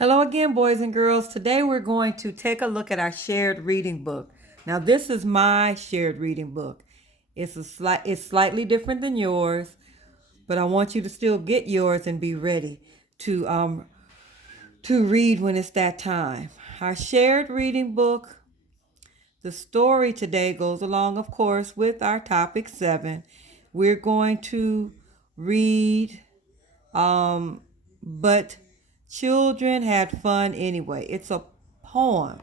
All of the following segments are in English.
Hello again, boys and girls. Today we're going to take a look at our shared reading book. Now, this is my shared reading book. It's slightly different than yours, but I want you to still get yours and be ready to to read when it's that time. Our shared reading book. The story today goes along, of course, with our topic 7. We're going to read but children had fun anyway. It's a poem.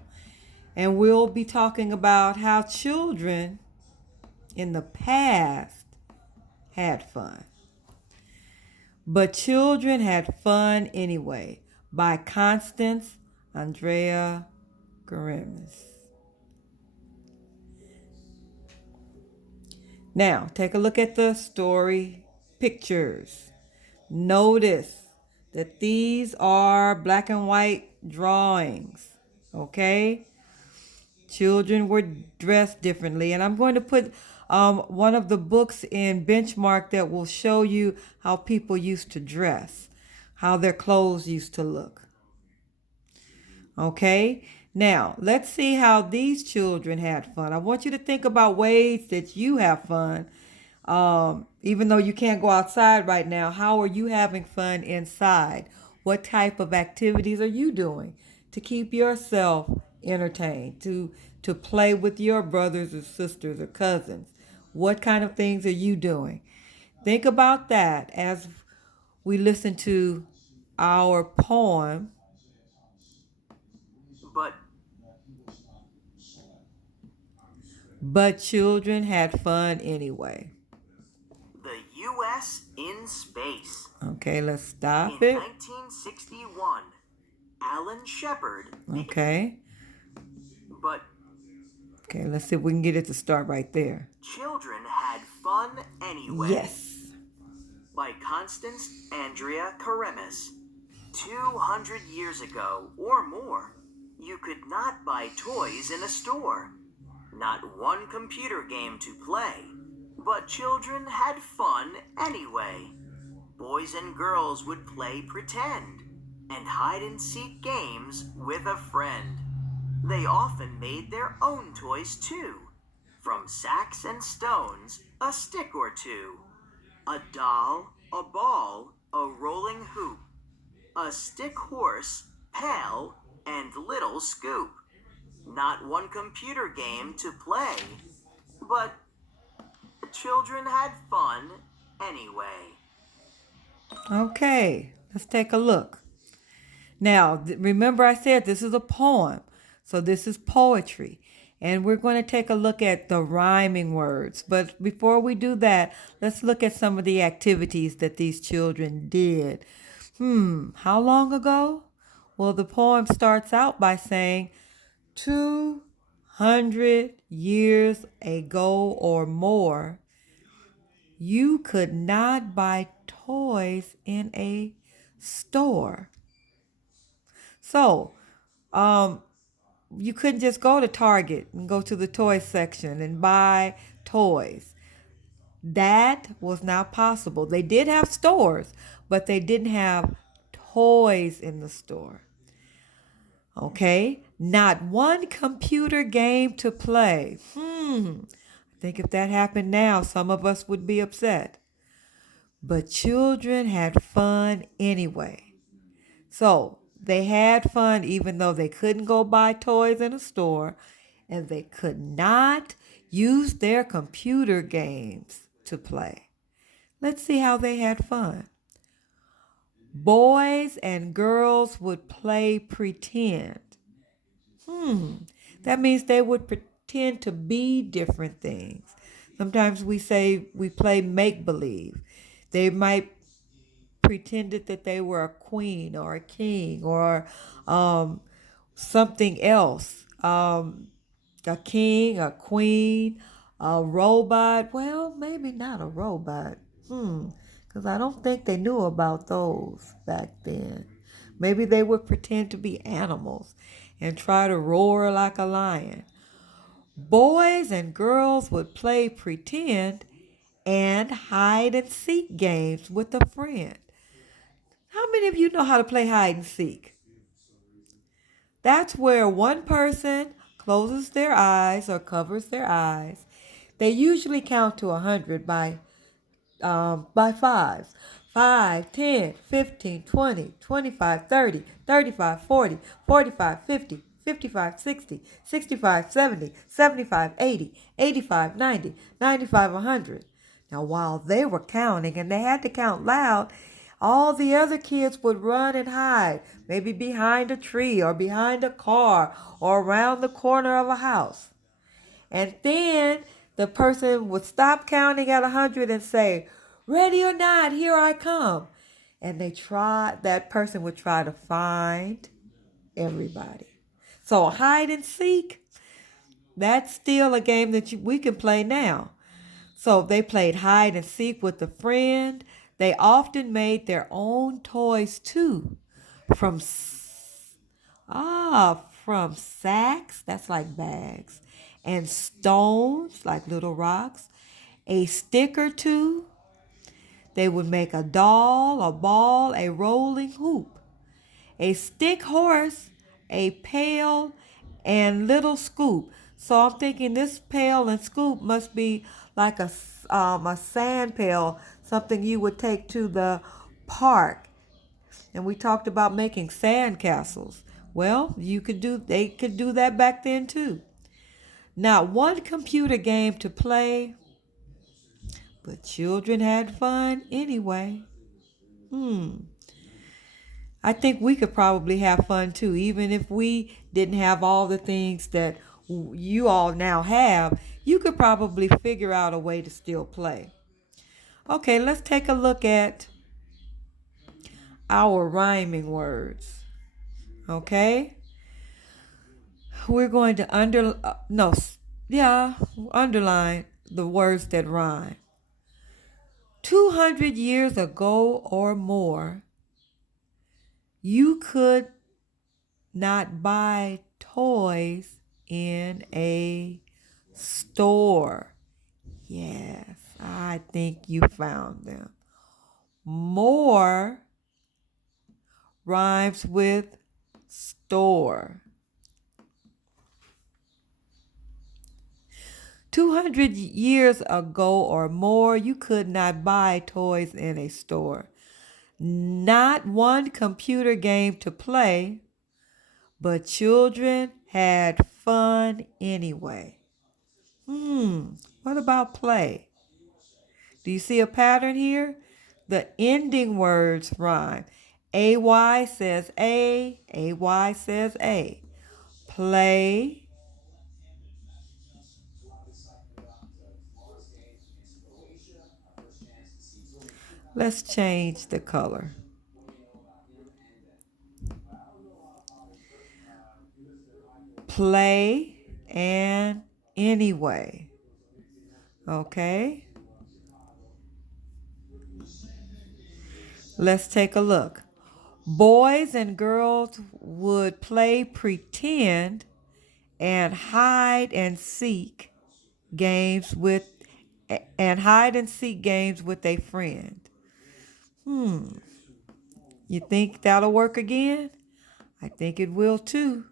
And we'll be talking about how children in the past had fun. But children had fun anyway by Constance Andrea Garimis. Now, take a look at the story pictures. Notice that these are black and white drawings. Okay? Children were dressed differently. And I'm going to put one of the books in Benchmark that will show you how people used to dress, how their clothes used to look. Okay? Now, let's see how these children had fun. I want you to think about ways that you have fun. Even though you can't go outside right now, how are you having fun inside? What type of activities are you doing to keep yourself entertained, to play with your brothers or sisters or cousins? What kind of things are you doing? Think about that as we listen to our poem, But But Children Had Fun Anyway. the U.S. in space. Okay, let's stop In it. 1961, Alan Shepard Okay. but Okay, let's see if we can get it to start right there. children had fun anyway. Yes. By Constance Andrea Karemis. 200 years ago or more, you could not buy toys in a store. Not one computer game to play. But children had fun anyway. Boys and girls would play pretend and hide and seek games with a friend. They often made their own toys too, from sacks and stones, a stick or two, a doll, a ball, a rolling hoop, a stick horse, pail, and little scoop. Not one computer game to play, but children had fun anyway. Okay, let's take a look. Now, remember I said this is a poem, so this is poetry. And we're going to take a look at the rhyming words. But before we do that, let's look at some of the activities that these children did. How long ago? Well, the poem starts out by saying 200 years ago or more, you could not buy toys in a store. So, um, you couldn't just go to Target and go to the toy section and buy toys. That was not possible. They did have stores, but they didn't have toys in the store. Okay? Not one computer game to play. I think if that happened now, some of us would be upset. But children had fun anyway. So they had fun even though they couldn't go buy toys in a store and they could not use their computer games to play. Let's see how they had fun. Boys and girls would play pretend. That means they would pretend to be different things. Sometimes we say we play make believe. They might pretended that they were a queen or a king or um, something else. A king, a queen, a robot. Well, maybe not a robot. Because I don't think they knew about those back then. Maybe they would pretend to be animals and try to roar like a lion. Boys and girls would play pretend and hide and seek games with a friend. How many of you know how to play hide and seek? That's where one person closes their eyes or covers their eyes. They usually count to 100 by fives. 5, 10, 15, 20, 25, 30, 35, 40, 45, 50, 55, 60, 65, 70, 75, 80, 85, 90, 95, 100. Now, while they were counting, and they had to count loud, all the other kids would run and hide, maybe behind a tree or behind a car or around the corner of a house. And then the person would stop counting at 100 and say, "Ready or not, here I come." And that person would try to find everybody. So hide and seek, that's still a game that we can play now. So they played hide and seek with a friend. They often made their own toys too, from from sacks, that's like bags, and stones, like little rocks, a stick or two. They would make a doll, a ball, a rolling hoop, a stick horse, a pail, and little scoop. So I'm thinking this pail and scoop must be like a sand pail, something you would take to the park. And we talked about making sand castles. Well, they could do that back then too. Not one computer game to play, but children had fun anyway. I think we could probably have fun too, even if we didn't have all the things that you all now have. You could probably figure out a way to still play. Okay, let's take a look at our rhyming words. Okay? We're going to underline the words that rhyme. 200 years ago or more, you could not buy toys in a store. Yes, I think you found them. More rhymes with store. 200 years ago or more, you could not buy toys in a store. Not one computer game to play, but children had fun anyway. What about play? Do you see a pattern here? The ending words rhyme. AY says AY says A. Play. Let's change the color. Play and anyway. Okay? Let's take a look. Boys and girls would play pretend and hide and seek games with a friend. You think that'll work again? I think it will too.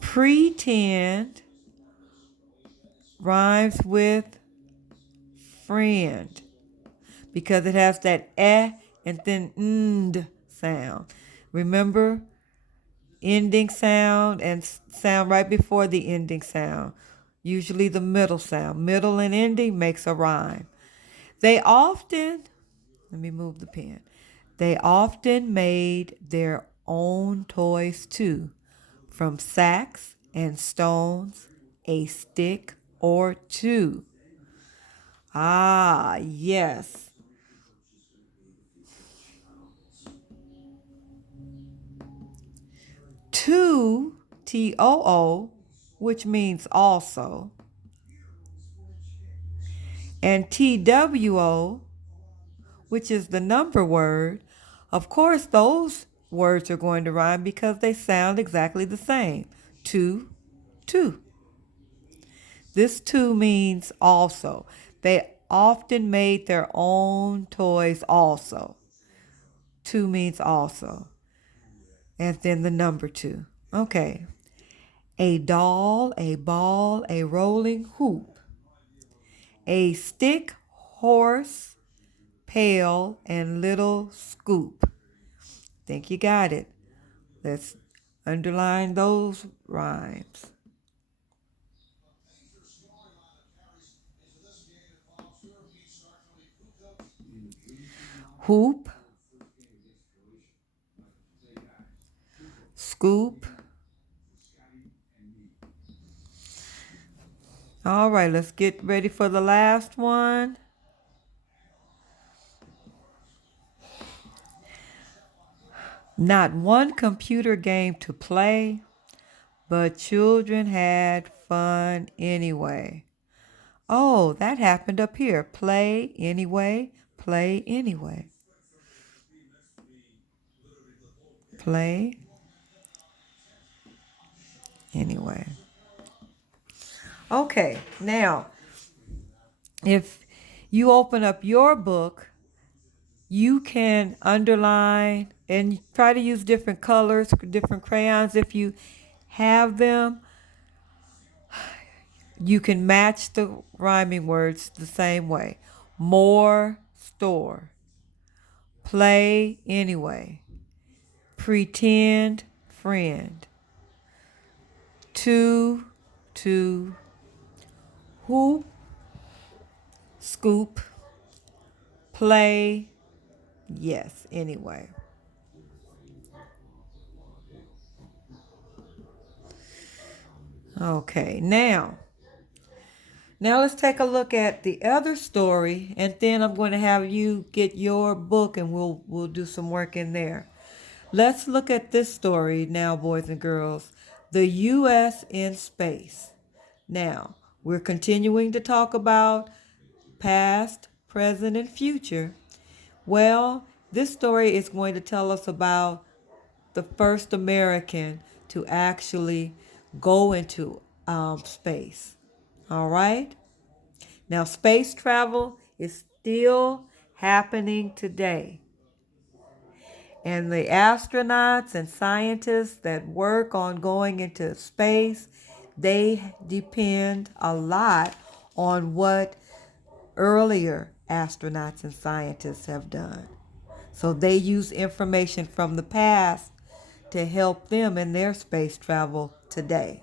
Pretend rhymes with friend because it has that eh and then nd sound. Remember, ending sound and sound right before the ending sound. Usually the middle sound. Middle and ending makes a rhyme. They often, let me move the pen. They often made their own toys too, from sacks and stones, a stick or two. Ah, yes. Two, TOO, which means also, and TWO, which is the number word. Of course, those words are going to rhyme because they sound exactly the same. Two, two. This two means also. They often made their own toys also. Two means also. and then the number 2. Okay. A doll, a ball, a rolling hoop, a stick, horse, pail, and little scoop. Think you got it. Let's underline those rhymes. Hoop, scoop. All right, let's get ready for the last one. Not one computer game to play, but children had fun anyway. Oh, that happened up here. Play anyway, play anyway. Play anyway. Okay, now, if you open up your book, you can underline and try to use different colors, different crayons if you have them. You can match the rhyming words the same way. More, store. Play anyway. Pretend, friend. To, who, scoop. Play, yes, anyway. Okay, now let's take a look at the other story, and then I'm going to have you get your book and we'll do some work in there. Let's look at this story now, boys and girls. The U.S. in space. Now, we're continuing to talk about past, present, and future. Well, this story is going to tell us about the first American to actually go into space. All right? Now, space travel is still happening today. And the astronauts and scientists that work on going into space, they depend a lot on what earlier astronauts and scientists have done. So they use information from the past to help them in their space travel today.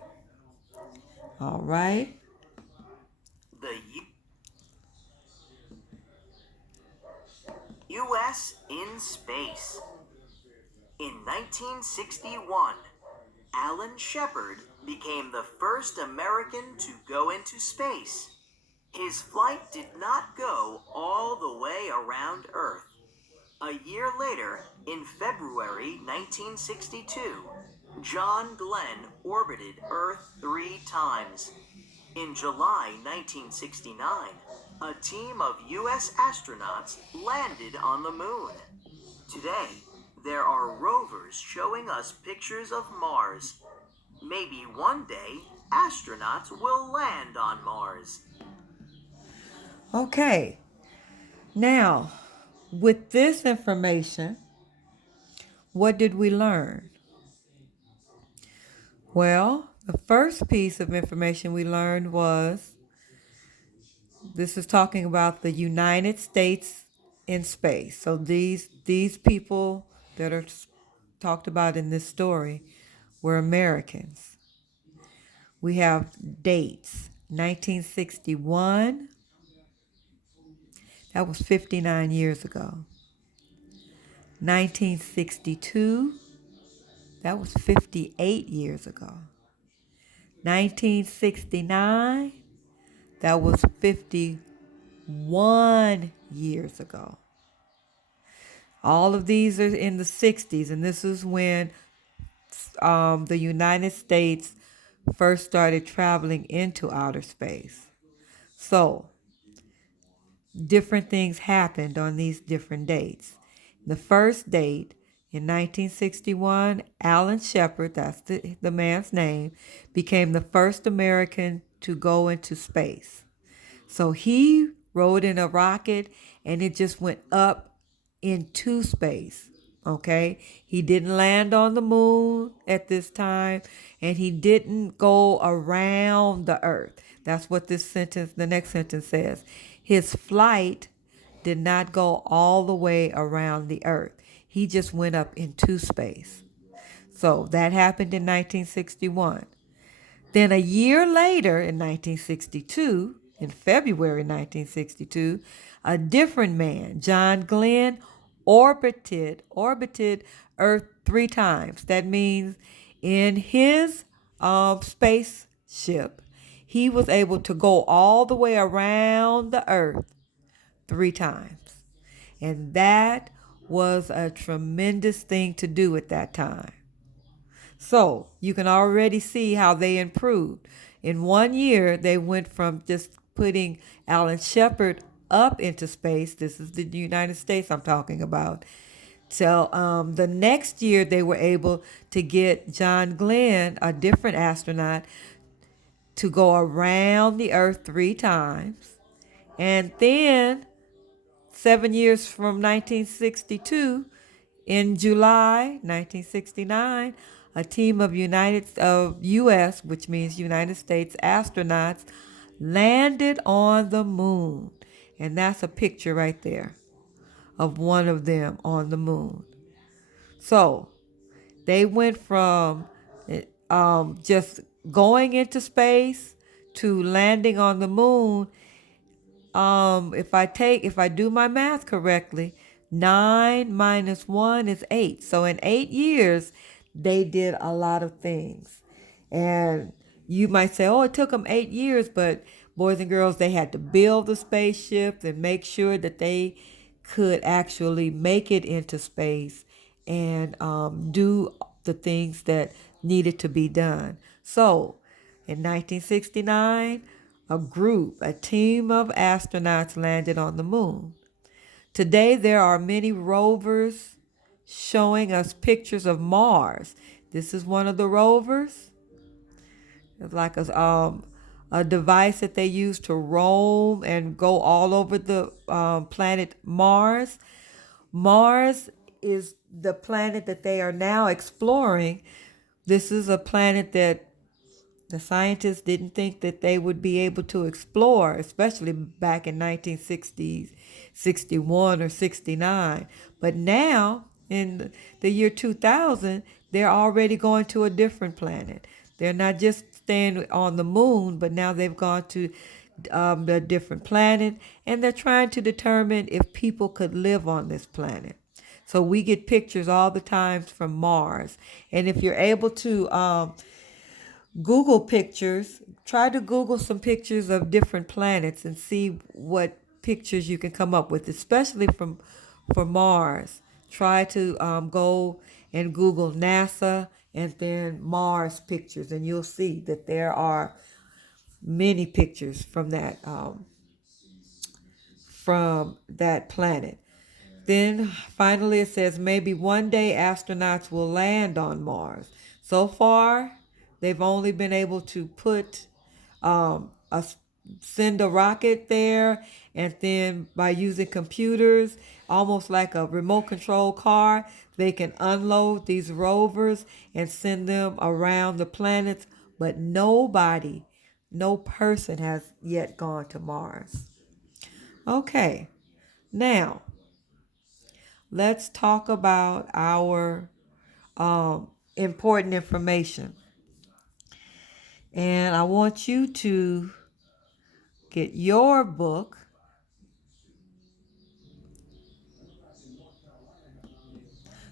All right? The U.S. in space. In 1961, Alan Shepard became the first American to go into space. His flight did not go all the way around Earth. A year later, in February 1962, John Glenn orbited Earth 3 times. In July 1969, a team of U.S. astronauts landed on the moon. Today, there are rovers showing us pictures of Mars. Maybe one day, astronauts will land on Mars. Okay. Now, with this information, what did we learn? Well, the first piece of information we learned was this is talking about the United States in space. So these people that are talked about in this story were Americans. We have dates. 1961, that was 59 years ago. 1962, that was 58 years ago. 1969, that was 51 years ago. All of these are in the 60s, and this is when the United States first started traveling into outer space. So, different things happened on these different dates. The first date in 1961, Alan Shepard, that's the man's name, became the first American to go into space. So he rode in a rocket and it just went up into space. Okay, he didn't land on the moon at this time, and he didn't go around the earth. That's what the next sentence says. His flight did not go all the way around the earth. He just went up into space. So that happened in 1961. Then a year later, in 1962, in February 1962, a different man, John Glenn, orbited Earth 3 times. That means in his spaceship, he was able to go all the way around the Earth 3 times. And that was a tremendous thing to do at that time. So you can already see how they improved. In 1 year, they went from just putting Alan Shepard up into space. This is the United States I'm talking about. So the next year, they were able to get John Glenn, a different astronaut, to go around the Earth 3 times. And then 7 years from 1962, in July 1969, a team of U.S., which means United States astronauts, landed on the moon. And that's a picture right there of one of them on the moon. So they went from just going into space to landing on the moon. If I do my math correctly, 9 - 1 is 8. So in 8 years, they did a lot of things. And you might say, oh, it took them 8 years, but boys and girls, they had to build the spaceship and make sure that they could actually make it into space and do the things that needed to be done. So in 1969, a team of astronauts landed on the moon. Today, there are many rovers showing us pictures of Mars. This is one of the rovers. It's like a device that they use to roam and go all over the planet Mars. Mars is the planet that they are now exploring. This is a planet that the scientists didn't think that they would be able to explore, especially back in 1960s, 61 or 69. But now, in the year 2000, they're already going to a different planet. They're not just staying on the moon, but now they've gone to a different planet, and they're trying to determine if people could live on this planet. So we get pictures all the time from Mars. And if you're able to Google pictures, try to Google some pictures of different planets and see what pictures you can come up with, especially for Mars. Try to go and Google NASA and then Mars pictures, and you'll see that there are many pictures from that planet. Then finally it says maybe one day astronauts will land on Mars. So far, they've only been able to send a rocket there, and then by using computers, almost like a remote control car, they can unload these rovers and send them around the planets. But no person has yet gone to Mars. Okay, now let's talk about our important information. And I want you to get your book.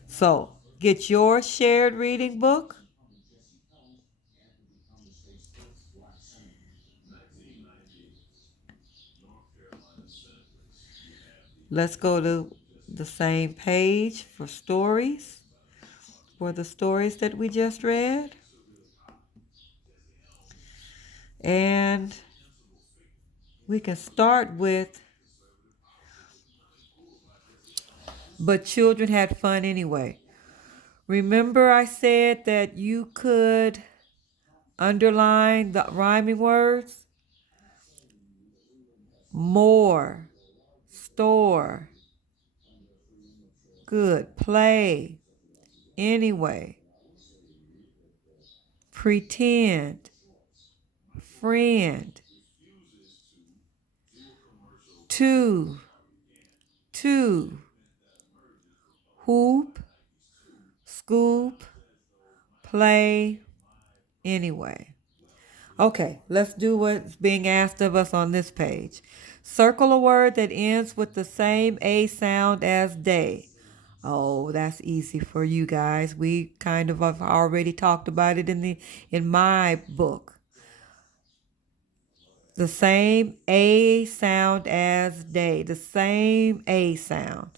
So get your shared reading book. Let's go to the same page for the stories that we just read. And we can start with, but children had fun anyway. Remember I said that you could underline the rhyming words? More, store, Good. Play. Anyway. Pretend. Friend. Two. Hoop. Scoop. Play. Anyway. Okay, let's do what's being asked of us on this page. Circle a word that ends with the same A sound as day. Oh, that's easy for you guys. We kind of have already talked about it in my book. The same A sound as day. The same A sound.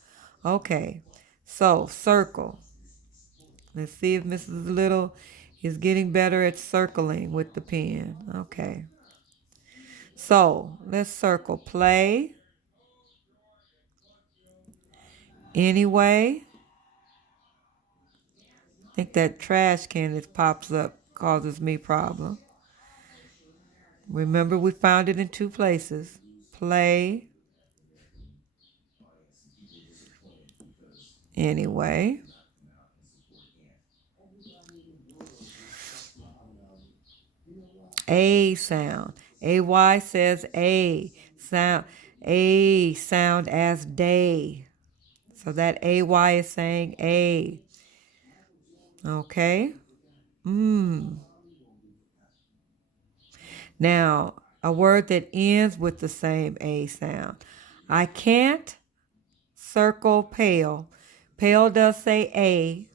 Okay, so circle. Let's see if Mrs. Little is getting better at circling with the pen. Okay. So let's circle. Play. Anyway. I think that trash can that pops up causes me problem. Remember, we found it in two places. Play. Anyway. A sound. AY says A. Sound. A sound as day. So that AY is saying A. Okay. Now, a word that ends with the same A sound. I can't circle pale. Pale does say A,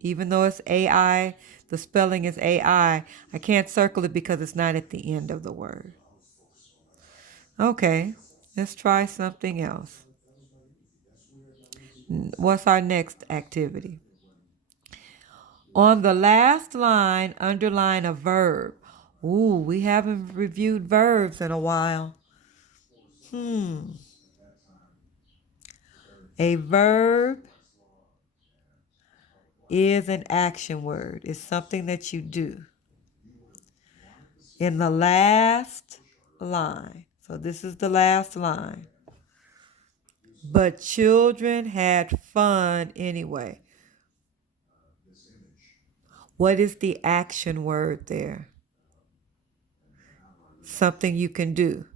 even though it's AI, the spelling is AI. I can't circle it because it's not at the end of the word. Okay, let's try something else. What's our next activity? On the last line, underline a verb. Ooh, we haven't reviewed verbs in a while. A verb is an action word. It's something that you do. In the last line. So this is the last line. But children had fun anyway. What is the action word there? Something you can do.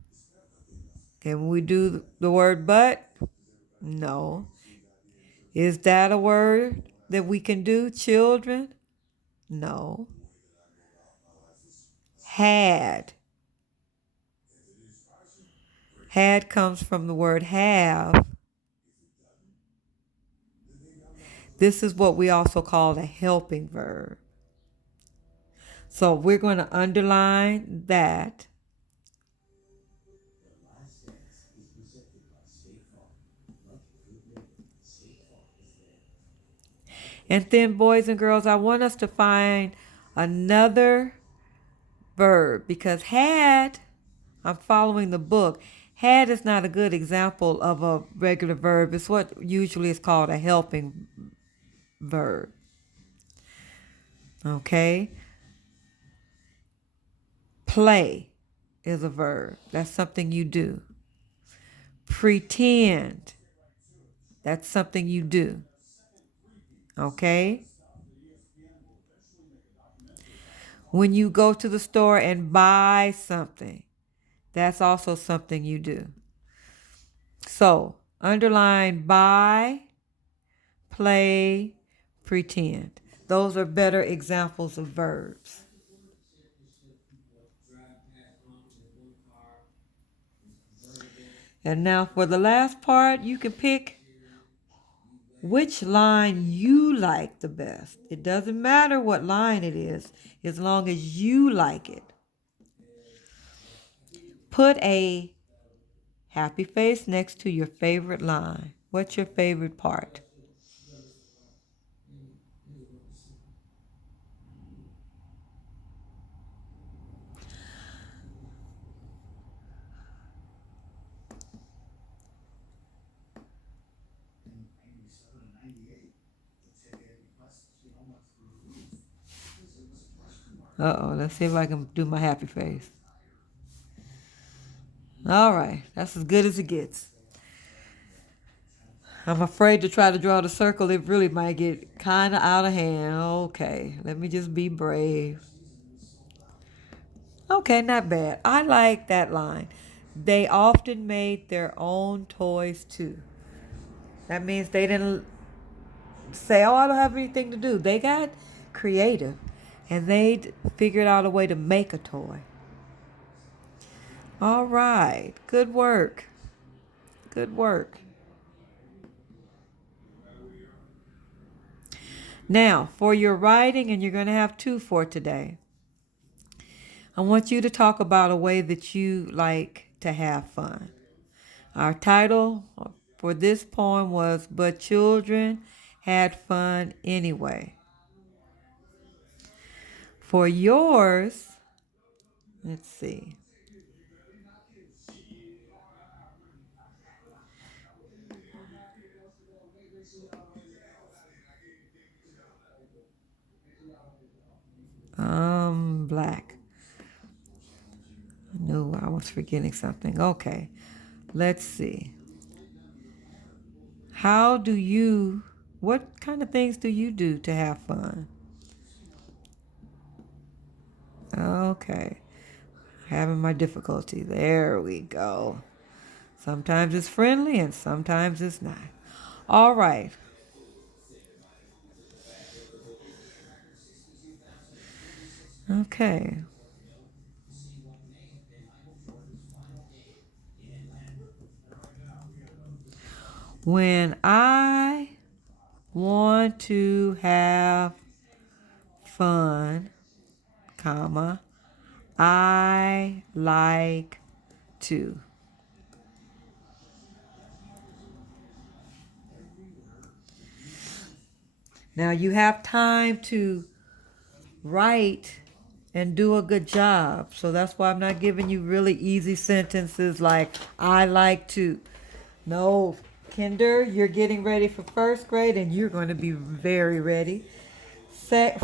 Can we do the word but? No. Is that a word that we can do? Children? No. Had. Had comes from the word have. This is what we also call a helping verb. So we're going to underline that. And then, boys and girls, I want us to find another verb because had, I'm following the book, had is not a good example of a regular verb. It's what usually is called a helping verb. Okay? Play is a verb. That's something you do. Pretend. That's something you do. Okay? When you go to the store and buy something, that's also something you do. So, underline buy, play, pretend. Those are better examples of verbs. And now for the last part, you can pick which line you like the best. It doesn't matter what line it is, as long as you like it. Put a happy face next to your favorite line. What's your favorite part? Uh-oh, let's see if I can do my happy face. All right, that's as good as it gets. I'm afraid to try to draw the circle. It really might get kind of out of hand. Okay, let me just be brave. Okay, not bad. I like that line. They often made their own toys too. That means they didn't say, oh, I don't have anything to do. They got creative and they figured out a way to make a toy. All right. Good work. Good work. Now, for your writing, and you're going to have 2 for today, I want you to talk about a way that you like to have fun. Our title for this poem was But Children Had Fun Anyway. For yours, let's see. Black. I knew I was forgetting something. Okay. Let's see. What kind of things do you do to have fun? Okay. Having my difficulty. There we go. Sometimes it's friendly and sometimes it's not. All right. Okay. When I want to have fun, comma, I like to. Now you have time to write and do a good job. So that's why I'm not giving you really easy sentences like I like to. No, Kinder, you're getting ready for first grade and you're going to be very ready.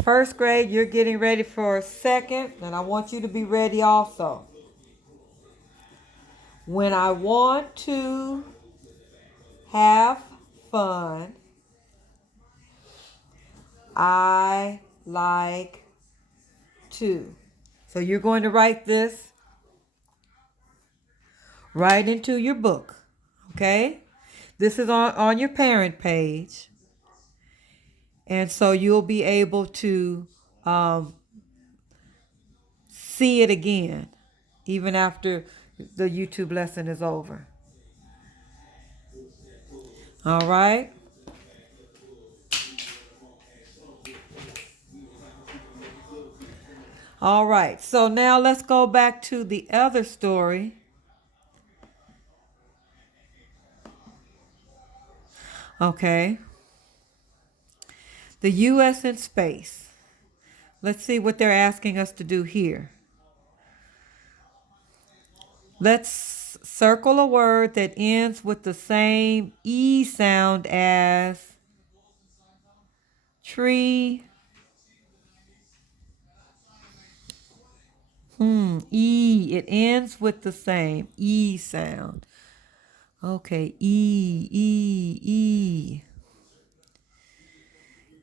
First grade, you're getting ready for second, and I want you to be ready also. When I want to have fun, I like to. So you're going to write this right into your book, okay? This is on your parent page. And so you'll be able to see it again, even after the YouTube lesson is over. All right? All right, so now let's go back to the other story. Okay. The U.S. in space. Let's see what they're asking us to do here. Let's circle a word that ends with the same E sound as tree. E. It ends with the same E sound. Okay, E.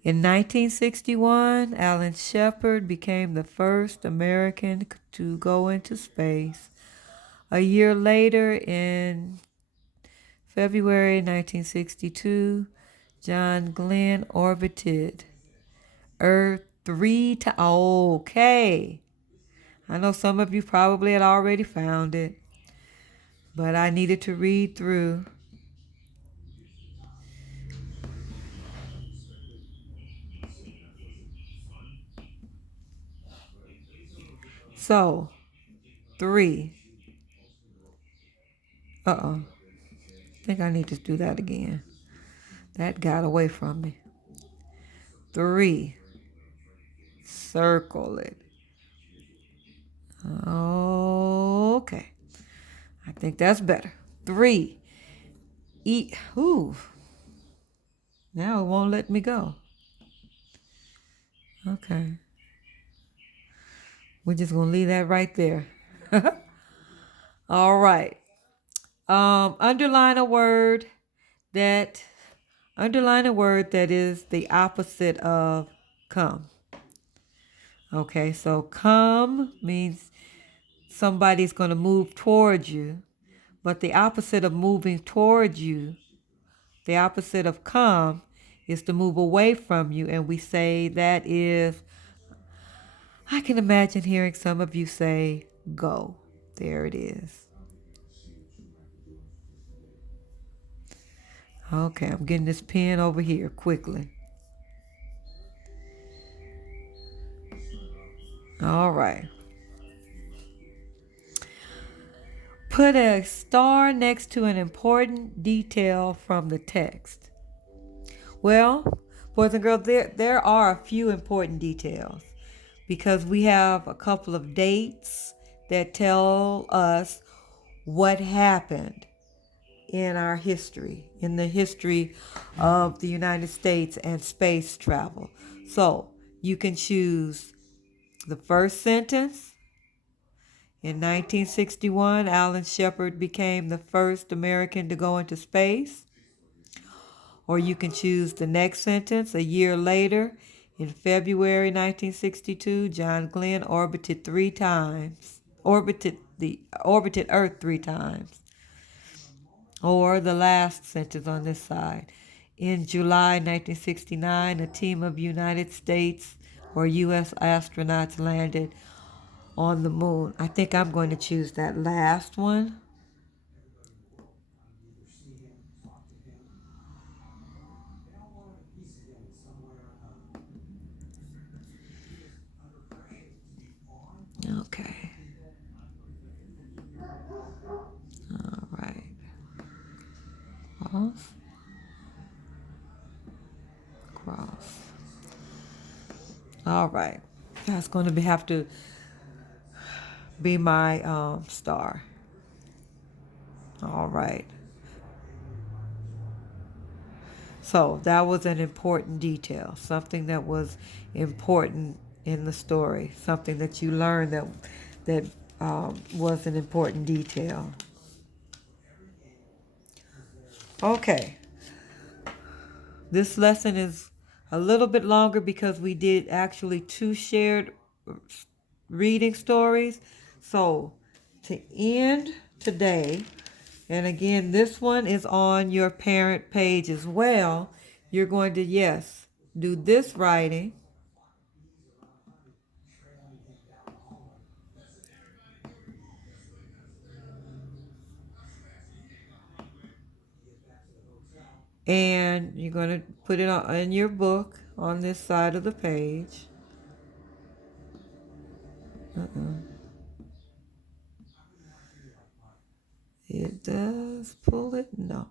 In 1961, Alan Shepard became the first American to go into space. A year later, in February 1962, John Glenn orbited Earth 3 times. Okay. I know some of you probably had already found it, but I needed to read through. So, 3. I think I need to do that again. That got away from me. 3. Circle it. Okay. I think that's better. 3. Eat. Ooh. Now it won't let me go. Okay. We're just going to leave that right there. All right. Underline a word that Underline a word that is the opposite of come. Okay, so come means somebody's going to move towards you, but the opposite of moving towards you, the opposite of come, is to move away from you, and we say that is, I can imagine hearing some of you say, go. There it is. Okay, I'm getting this pen over here quickly. All right. Put a star next to an important detail from the text. Well, boys and girls, there are a few important details because we have a couple of dates that tell us what happened in our history, in the history of the United States and space travel. So you can choose the first sentence. In 1961, Alan Shepard became the first American to go into space. Or you can choose the next sentence. A year later, in February 1962, John Glenn orbited Earth 3 times. Or the last sentence on this side. In July 1969, a team of United States or U.S. astronauts landed on the moon. I think I'm going to choose that last one. Okay. All right. Cross. Cross. All right. That's going to have to be my star. All right. So that was an important detail, something that was important in the story, something that you learned that was an important detail. Okay. This lesson is a little bit longer because we did actually 2 shared reading stories. So to end today, and again, this one is on your parent page as well. You're going to, yes, do this writing. And you're going to put it in your book on this side of the page. It does pull it? No.